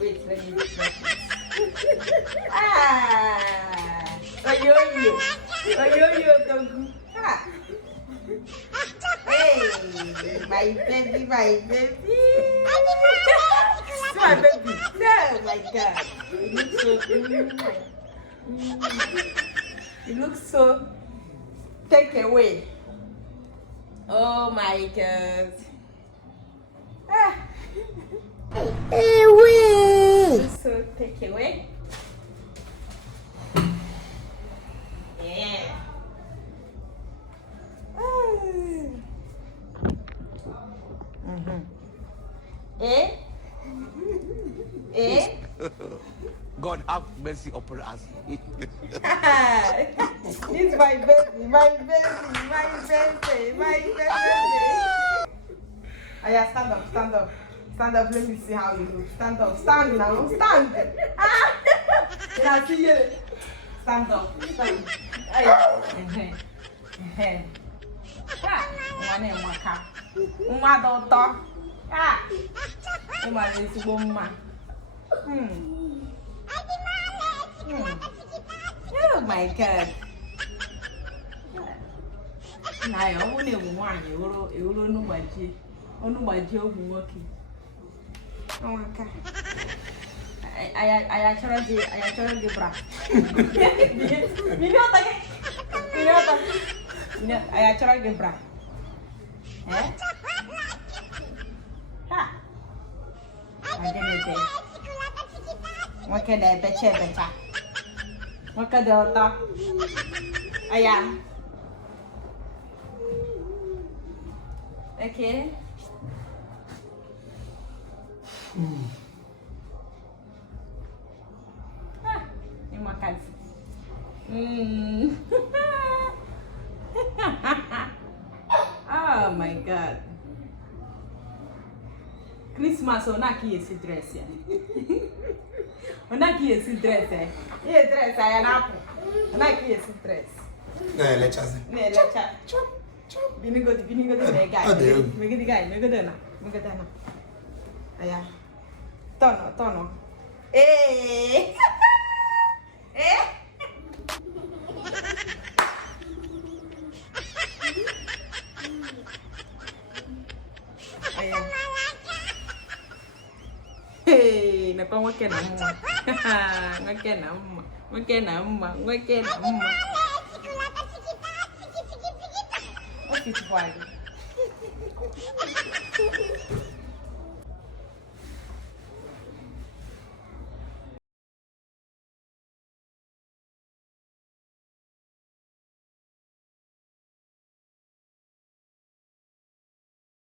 Wait, let me try. Ah! Oyoyo! Oyoyo, Togu. Ah! Hey! My baby, my baby! See my baby! Oh my god! You look so... You look so... Take away. Oh my god. Ah. So take away. Yeah. Eh? Eh? God have mercy upon us. This my baby, my baby, my baby, my baby. Aya, stand up, stand up. Stand up, let me see how you look. Stand up, stand now, stand. Can I see you? Stand up, stand. One waka. Uma daughter. Ah. Uma is woman. Oh my god. Na yo wo ne wo anyi wo no gbaje. Onu gbaje ogun woki. Awaka. Aya chora di bra. Minota ke? Minota. Aya chora di bra. Eh? Ha. Agene. Waka da beche. Waka da ota. Aya. Okay. Ini makan. Oh my god. Christmas ona ki esi dress ya. Ona ki esi dress eh. Ye dress ya na apu. Ona ki esi dress. Ne lechaze. Ne lecha. Chop. Bini go di guy. Megi na. Aya. Tono. Eh. Eh? Aya. Hey, na kwa wake na mma. Wake na mma. What's it for?